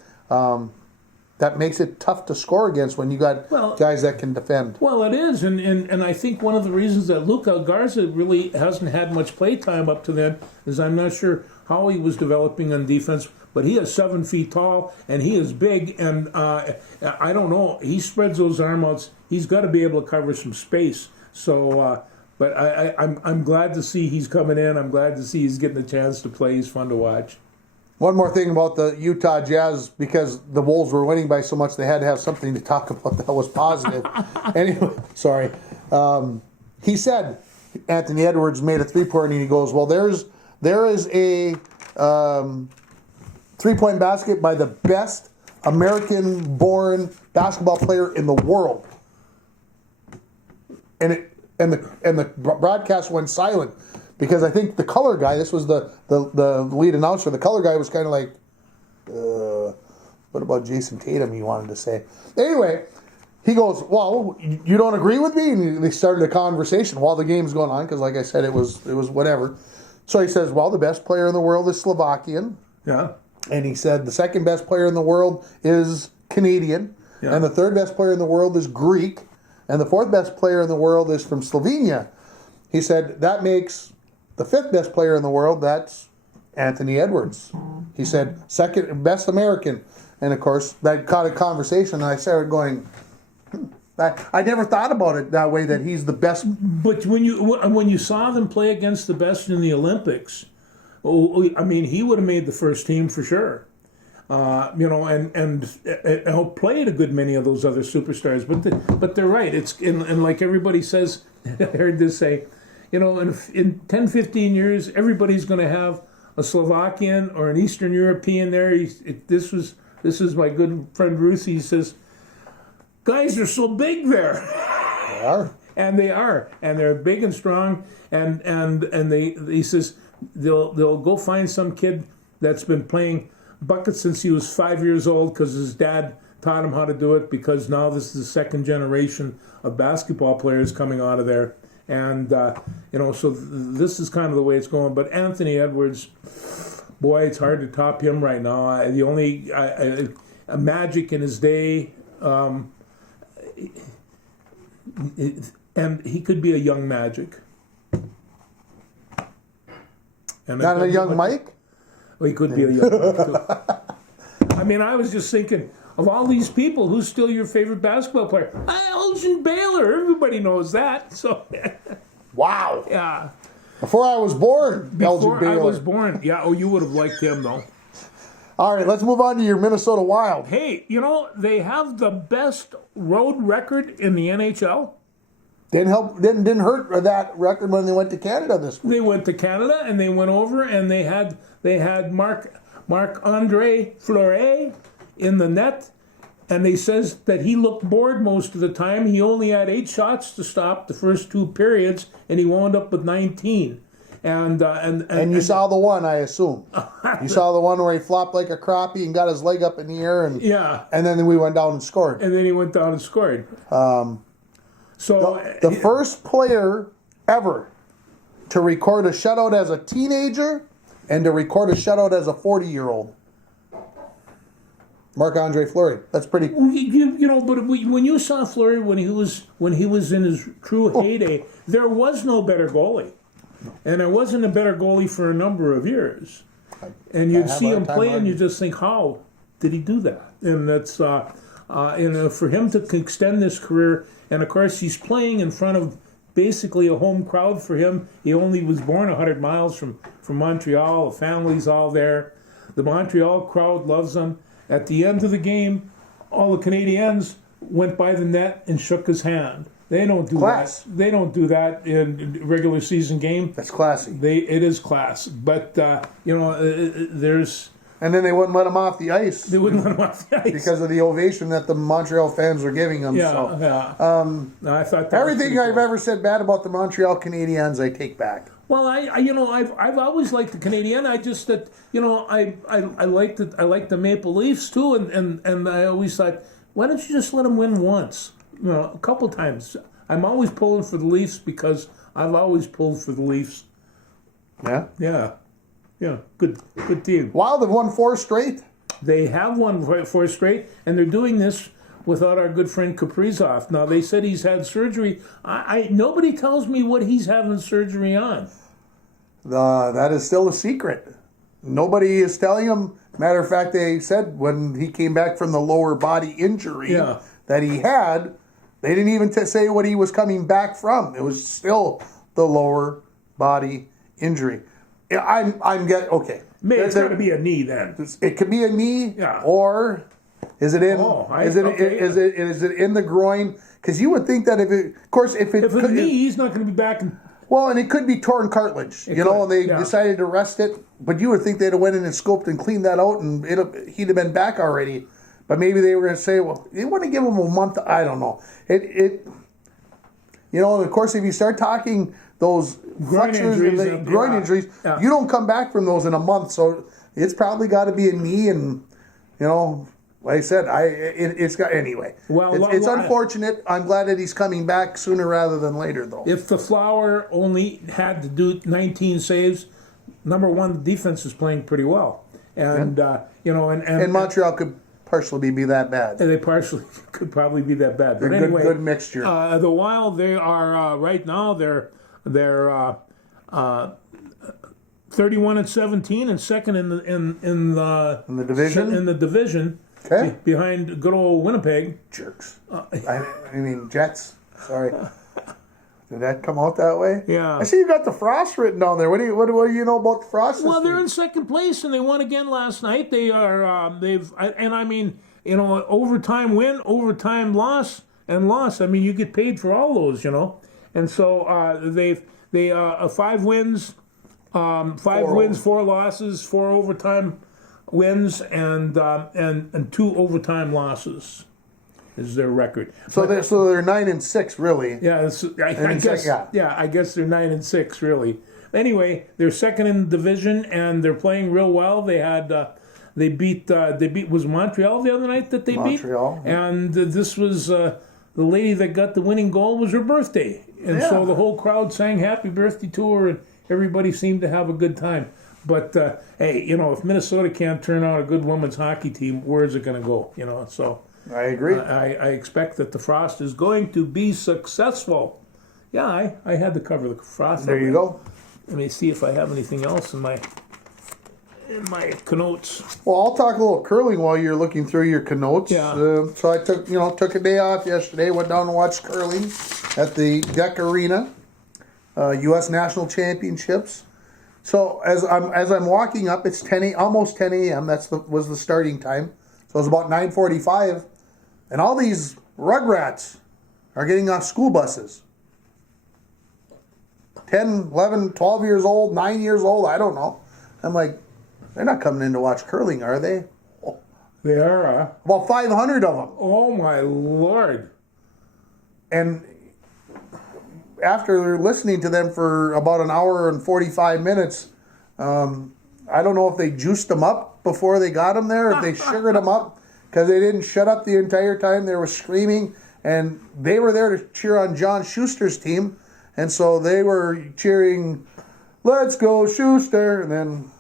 that makes it tough to score against when you got guys that can defend. Well, it is, and I think one of the reasons that Luka Garza really hasn't had much play time up to then is I'm not sure how he was developing on defense, but he is 7 feet tall, and he is big, and I don't know, he spreads those arm outs. He's got to be able to cover some space. So, but I'm glad to see he's coming in. I'm glad to see he's getting a chance to play. He's fun to watch. One more thing about the Utah Jazz, because the Wolves were winning by so much, they had to have something to talk about that was positive. Anyway, sorry. He said Anthony Edwards made a three-pointer, and he goes, well, there is a three-point basket by the best American-born basketball player in the world. And the broadcast went silent. Because I think the color guy, this was the lead announcer, the color guy was kind of like, what about Jason Tatum, he wanted to say. Anyway, he goes, well, you don't agree with me? And they started a conversation while the game's going on, because like I said, it was whatever. So he says, well, the best player in the world is Slovakian. Yeah. And he said the second best player in the world is Canadian. Yeah. And the third best player in the world is Greek. And the fourth best player in the world is from Slovenia. He said, that makes the fifth best player in the world, that's Anthony Edwards. He said, second best American. And of course, that caught a conversation, and I started going, I never thought about it that way, that he's the best. But when you saw them play against the best in the Olympics, I mean, he would have made the first team for sure. And played a good many of those other superstars. But they're right. And like everybody says, I heard this say, in 10, 15 years, everybody's going to have a Slovakian or an Eastern European there. This is my good friend Ruth. He says, guys are so big there. They are. And they are. And they're big and strong. And he says they'll go find some kid that's been playing buckets since he was 5 years old because his dad taught him how to do it, because now this is the second generation of basketball players coming out of there. And, so this is kind of the way it's going. But Anthony Edwards, boy, it's hard to top him right now. The only Magic in his day, and he could be a young Magic. And not a young Mike? Well, he could be a young Mike, too. I mean, I was just thinking, of all these people, who's still your favorite basketball player? Elgin Baylor. Everybody knows that. So, wow. Yeah. Before I was born, Elgin Baylor. Before I was born. Yeah, you would have liked him, though. All right, let's move on to your Minnesota Wild. Hey, they have the best road record in the NHL. Didn't hurt that record when they went to Canada this week. They went to Canada, and they went over, and they had Marc-Andre Fleury in the net, and they says that he looked bored most of the time. He only had 8 shots to stop the first 2 periods, and he wound up with 19. And you saw the one, I assume. You saw the one where he flopped like a crappie and got his leg up in the air, and then we went down and scored. And then he went down and scored. So the first player ever to record a shutout as a teenager and to record a shutout as a 40-year-old. Marc-Andre Fleury. That's pretty. But when you saw Fleury when he was in his true heyday, there was no better goalie. And it wasn't a better goalie for a number of years. And you'd see him play, and you just think, how did he do that? And that's for him to extend this career. And of course, he's playing in front of basically a home crowd for him. He only was born 100 miles from Montreal. The family's all there. The Montreal crowd loves him. At the end of the game, all the Canadiens went by the net and shook his hand. They don't do Class. that. They don't do that in regular season game. That's classy. It is class, but there's. And then they wouldn't let him off the ice. They wouldn't let him off the ice because of the ovation that the Montreal fans were giving him. Yeah, so. yeah. No, I thought that everything I've ever said bad about the Montreal Canadiens, I take back. Well, I've always liked the Canadian. I just that I like the Maple Leafs too, and I always thought, why don't you just let them win once? A couple times. I'm always pulling for the Leafs because I've always pulled for the Leafs. Yeah. Yeah. Yeah, good team. Wild have won 4 straight. They have won 4 straight, and they're doing this without our good friend Kaprizov. Now, they said he's had surgery. Nobody tells me what he's having surgery on. That is still a secret. Nobody is telling him. Matter of fact, they said when he came back from the lower body injury that he had, they didn't even say what he was coming back from. It was still the lower body injury. I'm getting okay. It's got to be a knee then. It could be a knee, or is it in? Is it in the groin? Because you would think that if it's a knee, he's not going to be back. Well, and it could be torn cartilage, and they decided to rest it. But you would think they'd have went in and scoped and cleaned that out, and he'd have been back already. But maybe they were going to say, well, they want to give him a month. I don't know. Of course, if you start talking those groin injuries, you don't come back from those in a month. So it's probably got to be a knee, and like I said, it's got anyway. Well, it's unfortunate. I'm glad that he's coming back sooner rather than later, though. If the Flower only had to do 19 saves, number one, the defense is playing pretty well, and Montreal could partially be that bad. They partially could probably be that bad. But anyway, good mixture. The Wild, they are right now they're 31-17 and second in the division. In the division, okay, behind good old Winnipeg. Jerks. I mean Jets. Sorry. Did that come out that way? Yeah. I see you got the Frost written down there. What do you know about the Frost? Well, they're in second place and they won again last night. They are overtime win, overtime loss, and loss. I mean, you get paid for all those, And so they 5 wins, 4 losses, 4 overtime wins, and 2 overtime losses is their record. So they're 9-6 really. Yeah, I guess they're 9-6 really. Anyway, they're second in the division and they're playing real well. They had they beat was Montreal the other night that they beat, and this was the lady that got the winning goal was her birthday, and so the whole crowd sang happy birthday to her, and everybody seemed to have a good time. But hey, if Minnesota can't turn out a good women's hockey team, where's it going to go? So. I agree. I expect that the Frost is going to be successful. Yeah, I had to cover the Frost. There you go. Let me see if I have anything else in my connotes. Well, I'll talk a little curling while you're looking through your connotes. Yeah. So I took a day off yesterday, went down and watched curling at the Deck Arena, U.S. National Championships. So as I'm walking up, it's almost 10 a.m. Was the starting time. So it was about 9:45. And all these rugrats are getting off school buses. 10, 11, 12 years old, 9 years old, I don't know. I'm like, they're not coming in to watch curling, are they? Oh. They are. About 500 of them. Oh, my Lord. And after listening to them for about an hour and 45 minutes, I don't know if they juiced them up before they got them there, if they sugared them up. Because they didn't shut up the entire time. They were screaming, and they were there to cheer on John Schuster's team. And so they were cheering, "Let's go, Schuster!" And then,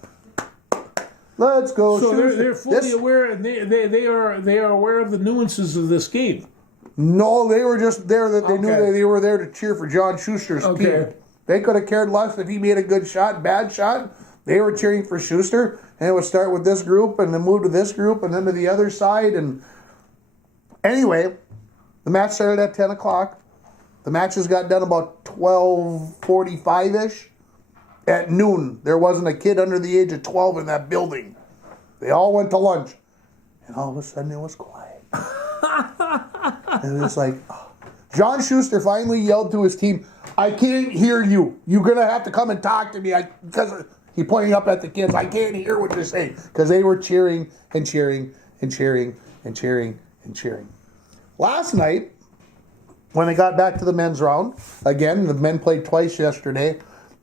"Let's go, Schuster!" So they're fully aware, and they are aware of the nuances of this game. No, they were just there that they knew that they were there to cheer for John Schuster's team. They could have cared less if he made a good shot, bad shot. They were cheering for Schuster, and it would start with this group and then move to this group and then to the other side. And anyway, the match started at 10 o'clock. The matches got done about 12:45-ish. At noon, there wasn't a kid under the age of 12 in that building. They all went to lunch. And all of a sudden, it was quiet. And it was like, oh. John Schuster finally yelled to his team, I can't hear you. You're going to have to come and talk to me. Because he pointed up at the kids. I can't hear what you're saying. Because they were cheering and cheering and cheering and cheering and cheering. Last night, when they got back to the men's round, again, the men played twice yesterday,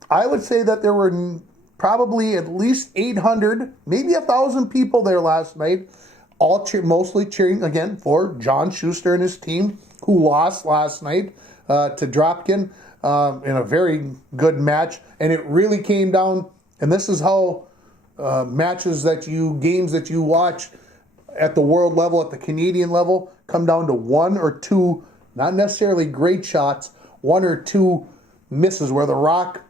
I would say that there were probably at least 800, maybe 1,000 people there last night, all mostly cheering, again, for John Schuster and his team, who lost last night to Dropkin in a very good match. And it really came down, and this is how games that you watch at the world level, at the Canadian level, come down to one or two, not necessarily great shots, one or two misses where the rock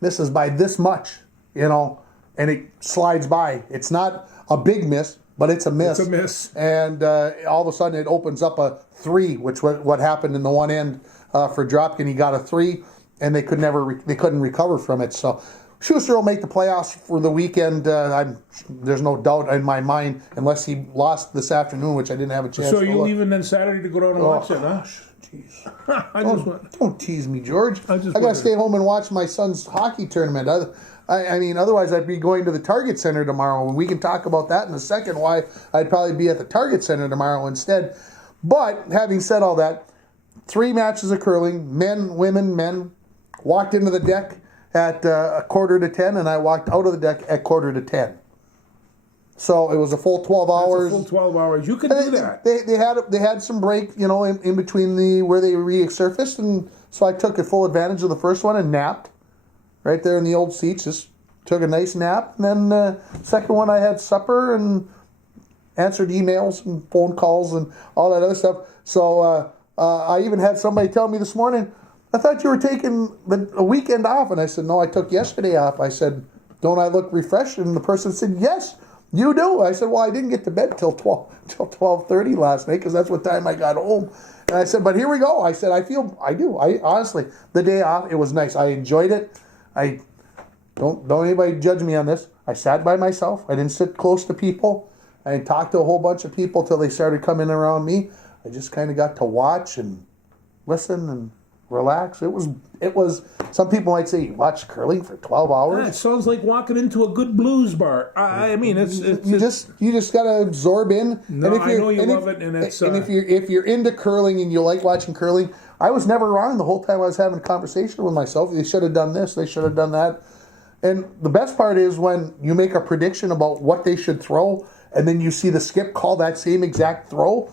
misses by this much, and it slides by. It's not a big miss, but it's a miss. It's a miss. And all of a sudden it opens up a 3, which what happened in the one end for Dropkin. He got a 3, and they couldn't recover from it. So Schuster will make the playoffs for the weekend. There's no doubt in my mind, unless he lost this afternoon, which I didn't have a chance to So you're leaving then Saturday to go down and watch it, huh? Jeez. Don't tease me, George. I got to wondered. stay home and watch my son's hockey tournament. I mean, otherwise I'd be going to the Target Center tomorrow, and we can talk about that in a second, why I'd probably be at the Target Center tomorrow instead. But having said all that, 3 matches of curling, men, women, men, walked into the deck at 9:45, and I walked out of the deck at 9:45. So it was a full 12 hours. Full 12 hours. You can do that. They had some break, in between where they resurfaced, and so I took full advantage of the first one and napped right there in the old seats. Just took a nice nap, and then second one I had supper and answered emails and phone calls and all that other stuff. So I even had somebody tell me this morning, I thought you were taking a weekend off, and I said, no, I took yesterday off. I said, don't I look refreshed? And the person said, yes. You do? I said, well, I didn't get to bed till 12:30 last night, because that's what time I got home. And I said, but here we go. I said, I do. Honestly, the day off, it was nice. I enjoyed it. Don't anybody judge me on this. I sat by myself. I didn't sit close to people. I talked to a whole bunch of people till they started coming around me. I just kind of got to watch and listen and relax. It was. Some people might say, you watch curling for 12 hours. Yeah, it sounds like walking into a good blues bar. I mean, it's you just got to absorb in. No, and if I know you love it, and it's. And if you're into curling and you like watching curling, I was never wrong the whole time I was having a conversation with myself. They should have done this. They should have done that. And the best part is when you make a prediction about what they should throw, and then you see the skip call that same exact throw.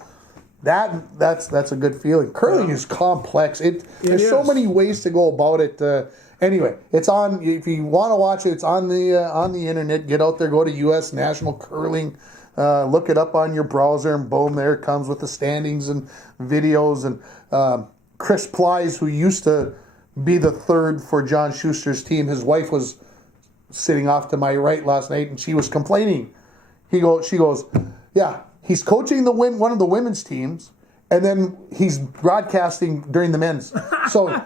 That's a good feeling. Curling is complex. There's so many ways to go about it. Anyway, it's on. If you want to watch it, it's on the internet. Get out there, go to U.S. National Curling, look it up on your browser, and boom, there it comes with the standings and videos. And Chris Plies, who used to be the third for John Schuster's team, his wife was sitting off to my right last night, and she was complaining. She goes, yeah. He's coaching one of the women's teams, and then he's broadcasting during the men's. So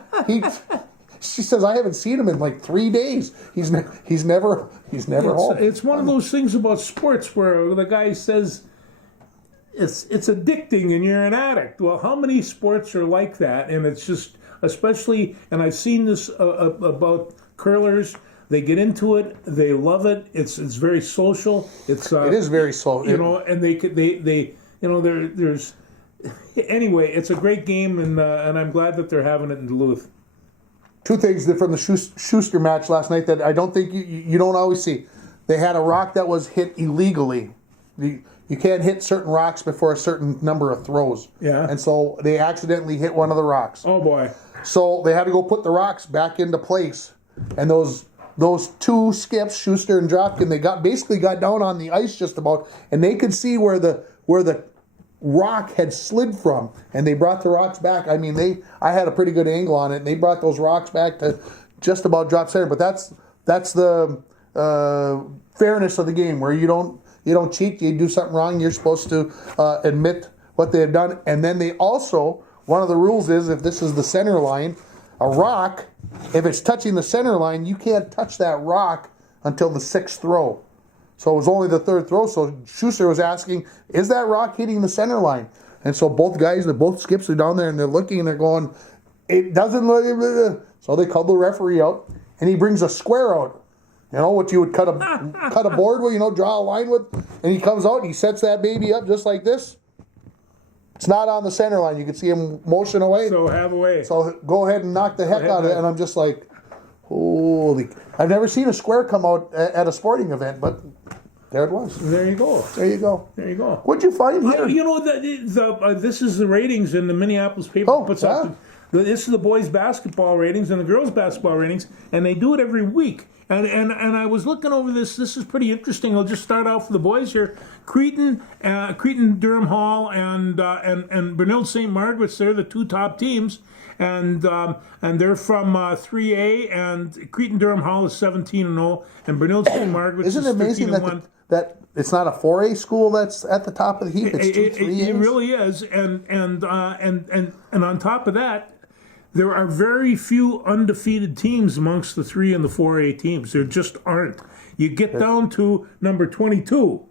she says, I haven't seen him in like 3 days. He's never home. It's one of those things about sports where the guy says it's addicting and you're an addict. Well, how many sports are like that? And it's just, especially, and I've seen this about curlers. They get into it. They love it. It's very social. It is very social. And there's anyway. It's a great game, and I'm glad that they're having it in Duluth. 2 things from the Schuster match last night that I don't think you don't always see. They had a rock that was hit illegally. You can't hit certain rocks before a certain number of throws. Yeah. And so they accidentally hit one of the rocks. Oh boy. So they had to go put the rocks back into place, and those 2 skips, Schuster and Dropkin, they basically got down on the ice just about, and they could see where the rock had slid from, and they brought the rocks back. I mean, I had a pretty good angle on it, and they brought those rocks back to just about drop center. But that's the fairness of the game, where you don't cheat. You do something wrong, you're supposed to admit what they have done. And then they also, one of the rules is, if this is the center line, a rock, if it's touching the center line, you can't touch that rock until the 6th throw. So it was only the 3rd throw. So Schuster was asking, is that rock hitting the center line? And so both skips are down there, and they're looking, and they're going, it doesn't look. So they called the referee out, and he brings a square out. You know what you would cut a board with, draw a line with, and he comes out and he sets that baby up just like this. It's not on the center line. You can see him motion away. So have away. So go ahead and knock the heck out of it. And I'm just like, holy! I've never seen a square come out at a sporting event, but there it was. There you go. There you go. There you go. What'd you find here? This is the ratings in the Minneapolis paper puts up. This is the boys' basketball ratings and the girls' basketball ratings, and they do it every week. And I was looking over this. This is pretty interesting. I'll just start out for the boys here. Cretin Durham Hall, and Benilde St. Margaret's. They're the 2 top teams, and they're from 3A. And Cretin Durham Hall is 17-0, and Benilde St. Margaret's Isn't it amazing that it's not a 4A school that's at the top of the heap? It's 2 3As. It really is, and on top of that, there are very few undefeated teams amongst the 3 and the 4A teams. There just aren't. You get down to number 22,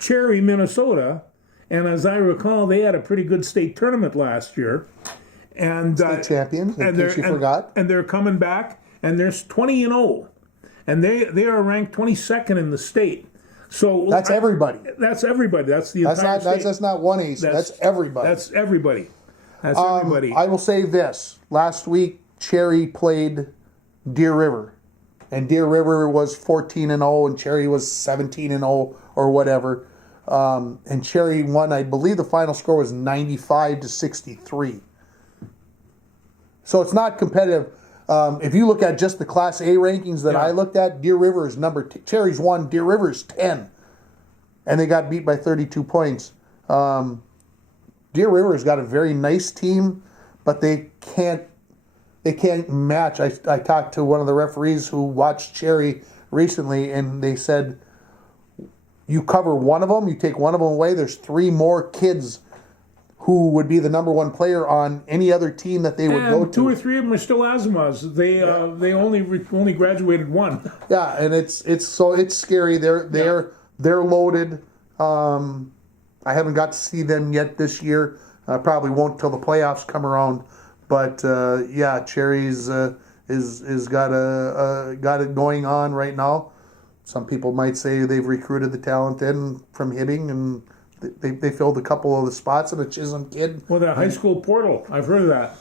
Cherry, Minnesota, and as I recall, they had a pretty good state tournament last year. And state champions, in case you forgot. And they're coming back, and they're 20-0, and they are ranked 22nd in the state. So that's everybody. That's everybody. That's the entire state. That's not one ace. That's everybody. That's everybody. That's everybody. I will say this. Last week, Cherry played Deer River. And Deer River was 14-0, and Cherry was 17-0 or whatever. And Cherry won, I believe the final score was 95-63. So it's not competitive. If you look at just the Class A rankings that I looked at, Deer River is Cherry's 1, Deer River is 10. And they got beat by 32 points. Deer River has got a very nice team, but they can't match. I talked to one of the referees who watched Cherry recently, and they said, you cover one of them, you take one of them away, there's 3 more kids who would be the number 1 player on any other team that they would go to. 2 or 3 of them are still Asimovs. They only graduated 1. Yeah, and it's scary. They're loaded. I haven't got to see them yet this year. I probably won't till the playoffs come around. But Cherry's is got it going on right now. Some people might say they've recruited the talent in from Hibbing, and they filled a couple of the spots, and a Chisholm kid. Well, that high school portal, I've heard of that.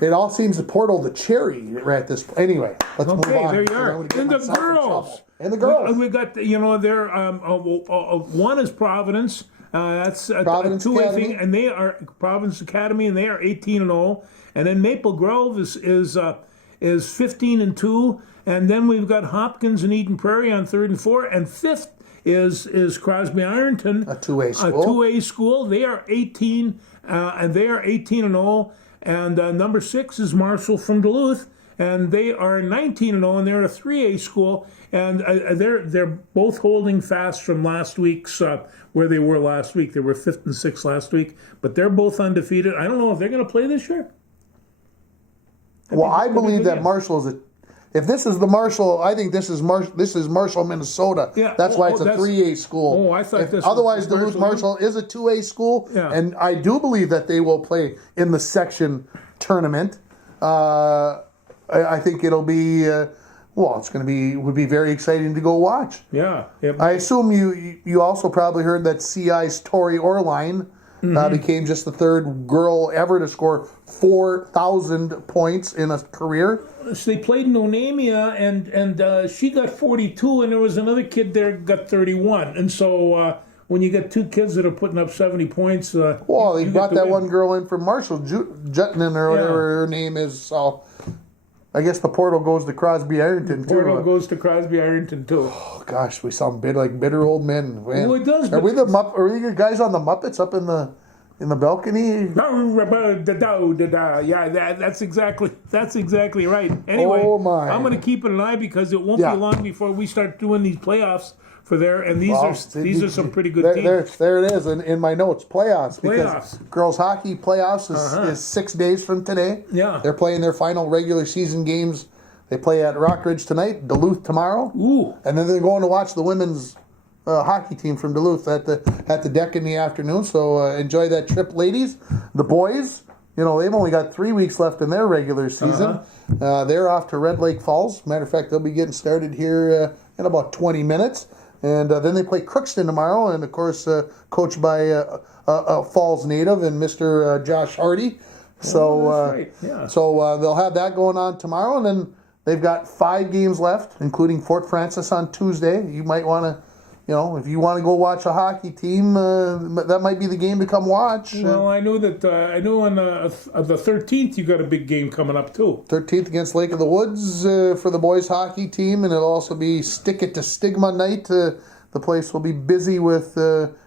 It all seems to portal to Cherry right at this point. Anyway, let's move on. Okay, there you are. And the girls. And the girls. We got, they're, one is Providence. That's a Providence 2A Academy. thing, and they are Providence Academy, and they are 18-0. And then Maple Grove is 15-2. And then we've got Hopkins and Eden Prairie on 3rd and 4th. And 5th is Crosby Ironton, a 2A school. A 2A school. They are 18, and they are 18-0. And number 6 is Marshall from Duluth, and they are 19-0, and they're a 3A school, and they're both holding fast from last week's where they were last week. They were 5th and 6th last week, but they're both undefeated. I don't know if they're going to play this year. Well, I believe that Marshall is if this is the Marshall, I think this is Marshall, Minnesota. Yeah. That's why it's a 3A school. Oh, I thought this. Otherwise, Duluth Marshall is a 2A school, and I do believe that they will play in the section tournament. I think it'll be would be very exciting to go watch. Yeah. Yep. I assume you also probably heard that CI's Tori Orline became just the 3rd girl ever to score 4,000 points in a career. So they played in Onamia, and she got 42, and there was another kid there got 31. And so when you get 2 kids that are putting up 70 points, they brought that one girl in from Marshall, Jutnan or whatever her name is. So I guess the portal goes to Crosby Ironton too. Portal goes to Crosby Ironton too. Oh gosh, we sound like bitter old men. Man. Well, it does. Are we the guys on the Muppets up in the balcony? Yeah, that's exactly right. Anyway, Oh my. I'm going to keep an eye because it won't be long before we start doing these playoffs for there, and these are some pretty good teams. There it is in my notes. Playoffs. Playoffs. Because girls hockey playoffs is 6 days from today. Yeah. They're playing their final regular season games. They play at Rockridge tonight, Duluth tomorrow. Ooh. And then they're going to watch the women's hockey team from Duluth at the deck in the afternoon. So enjoy that trip, ladies. The boys, they've only got 3 weeks left in their regular season. They're off to Red Lake Falls. Matter of fact, they'll be getting started here in about 20 minutes. And then they play Crookston tomorrow, and of course, coached by a Falls native and Mr. Josh Hardy. So, that's right. Yeah. So they'll have that going on tomorrow, and then they've got 5 games left, including Fort Francis on Tuesday. You might want to, if you want to go watch a hockey team, that might be the game to come watch. Well, I knew on the 13th you got a big game coming up too. 13th against Lake of the Woods for the boys hockey team, and it'll also be Stick It to Stigma night. The place will be busy with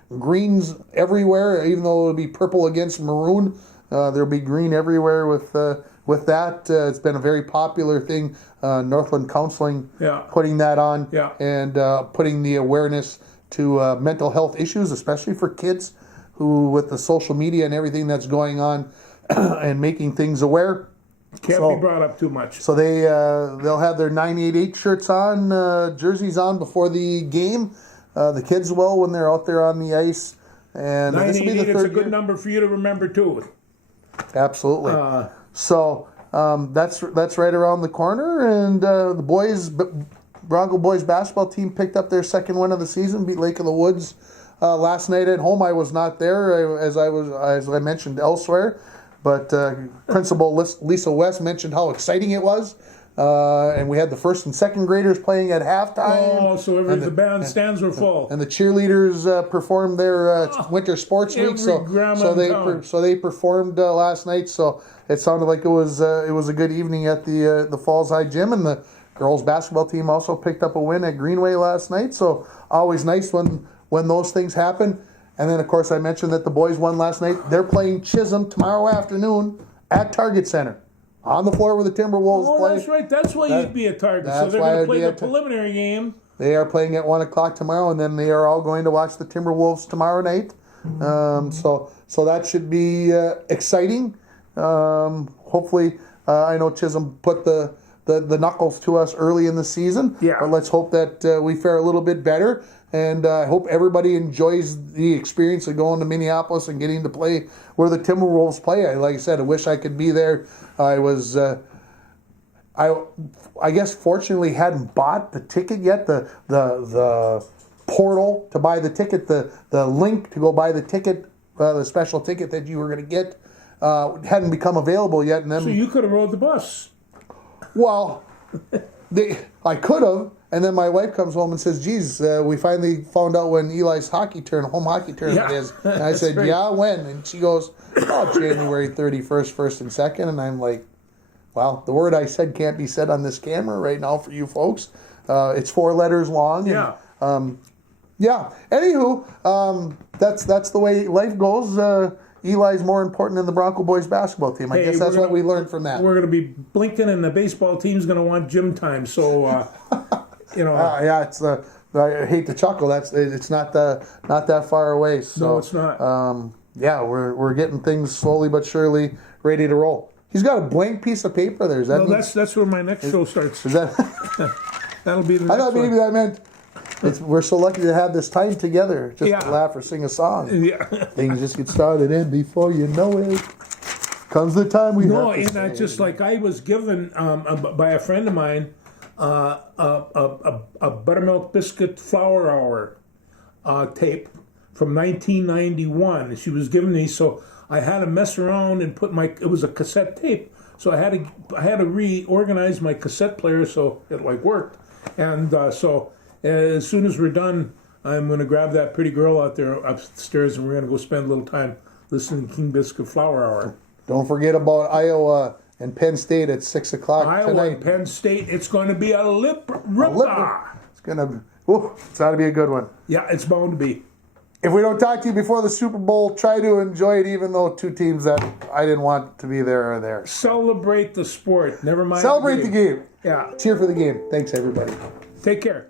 greens everywhere, even though it'll be purple against maroon. There'll be green everywhere with that. It's been a very popular thing. Northland Counseling putting that on and putting the awareness to mental health issues, especially for kids who, with the social media and everything that's going on, and making things aware. Can't be brought up too much. So they'll have their 988 shirts on, jerseys on before the game. The kids will when they're out there on the ice. And 988 is a good number for you to remember too. Absolutely. So that's right around the corner, and the Bronco boys basketball team picked up their second win of the season, beat Lake of the Woods last night at home. I was not there, as I mentioned elsewhere, but Principal Lisa West mentioned how exciting it was. And we had the first and second graders playing at halftime. Oh, so the bandstands were full. And the cheerleaders performed their winter sports week. So they performed last night. So it sounded like it was a good evening at the Falls High Gym. And the girls basketball team also picked up a win at Greenway last night. So always nice when those things happen. And then of course I mentioned that the boys won last night. They're playing Chisholm tomorrow afternoon at Target Center. On the floor where the Timberwolves play. Oh, that's right. That's why you'd be a Target. So they're going to play the preliminary game. They are playing at 1 o'clock tomorrow, and then they are all going to watch the Timberwolves tomorrow night. So that should be exciting. Hopefully, I know Chisholm put the knuckles to us early in the season. Yeah. But let's hope that we fare a little bit better. And I hope everybody enjoys the experience of going to Minneapolis and getting to play where the Timberwolves play. Like I said, I wish I could be there. I was, I guess, fortunately hadn't bought the ticket yet. The portal to buy the ticket, the link to go buy the ticket, the special ticket that you were going to get, hadn't become available yet. And then, so you could have rode the bus. Well, I could have. And then my wife comes home and says, geez, we finally found out when Eli's home hockey tournament is. And I said, yeah, when? And she goes, January 31st, 1st and 2nd. And I'm like, well, the word I said can't be said on this camera right now for you folks. It's 4 letters long. Yeah. And, Anywho, that's the way life goes. Eli's more important than the Bronco boys basketball team. I guess that's what we learned from that. We're going to be blinking, and the baseball team's going to want gym time. So... it's I hate to chuckle. It's not that far away. So, no, it's not. We're getting things slowly but surely ready to roll. He's got a blank piece of paper there. That's where my next show starts. Is that? That'll be the next I thought maybe that meant we're so lucky to have this time together just to laugh or sing a song. Yeah. Things just get started, and before you know it, comes the time we have to and just like I was given by a friend of mine. A buttermilk biscuit flour hour tape from 1991. She was giving me, so I had to mess around and it was a cassette tape, so I had to reorganize my cassette player so it worked. And so as soon as we're done, I'm going to grab that pretty girl out there upstairs, and we're going to go spend a little time listening to King Biscuit Flour Hour. Don't forget about Iowa and Penn State at 6 o'clock Iowa tonight. and Penn State. It's going to be a ripper. It's gonna. It's got to be a good one. Yeah, it's bound to be. If we don't talk to you before the Super Bowl, try to enjoy it, even though two teams that I didn't want to be there are there. Celebrate the sport. Never mind. Celebrate the game. Yeah. Cheer for the game. Thanks, everybody. Take care.